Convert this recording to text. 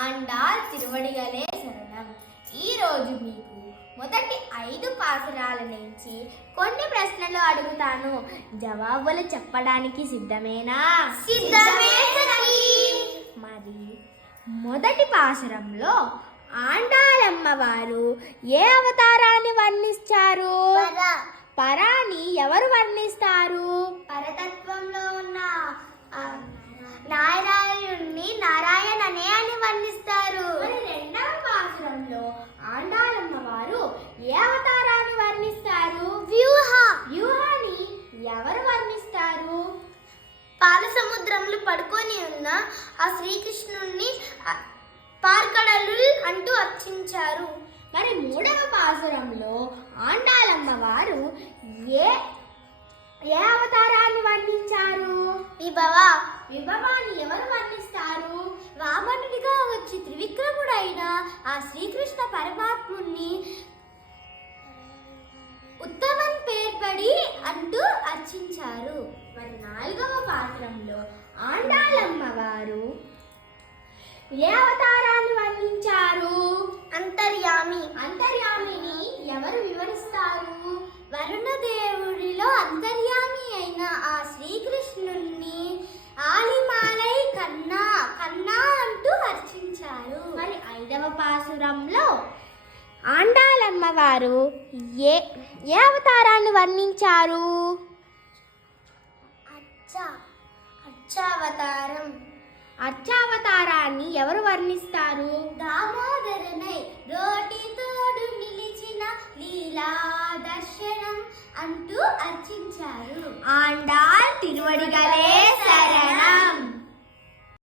ఆండాల్ తిరువడిగలే శరణం. ఈరోజు మీకు మొదటి 5 పాసురాల నుంచి కొన్ని ప్రశ్నలు అడుగుతాను. జవాబులు చెప్పడానికి సిద్ధమేనా? మరి మొదటి పాసురంలో ఆండాళమ్మ వారు ఏ అవతారాన్ని వర్ణిస్తారు? పరాని ఎవరు వర్ణిస్తారు? పరతత్వంలో ఉన్న నారాయణుణ్ణి నారాయణనే అని వర్ణిస్తారు. మరి రెండవ పాసురంలో ఆండాళమ్మ వారు ఏ అవతారాన్ని వర్ణిస్తారు? వ్యూహాన్ని ఎవరు వర్ణిస్తారు? పాల సముద్రంలో పడుకొని ఉన్న ఆ శ్రీకృష్ణుణ్ణి పార్కడలు అంటూ అర్చించారు. మరి మూడవ పాసురంలో ఆండాళమ్మ వారు ఏ అవతారాన్ని వర్ణించారు? విభవాన్ని ఎవరు వర్ణిస్తారు? వామనుడిగా వచ్చి త్రివిక్రముడైన ఆ శ్రీకృష్ణ పరమాత్ముణ్ణి ఉత్తమన్ పేర్పడి అంటూ అర్చించారు. మరి నాలుగవ పాసురంలో ఆండాళమ్మ వారు ఏ అవతారాన్ని వర్ణించారు? అంతర్యామిని ఎవరు వివరిస్తారు? వరుణదేవుడిలో అంతర్యామి అయిన ఆ శ్రీకృష్ణుణ్ణి ఆలిమాలై కన్నా అంటూ అర్చించారు. మరి 5వ పాసురంలో ఆండాళమ్మ వారు ఏ అవతారాన్ని వర్ణించారు? అర్చావతారాన్ని ఎవరు వర్ణిస్తారు? దామోదరనై రోటి తోడు నిలిచిన లీలా దర్శనం అంటూ అర్చించారు. ఆండాళ్ తిరువడిగలే శరణం.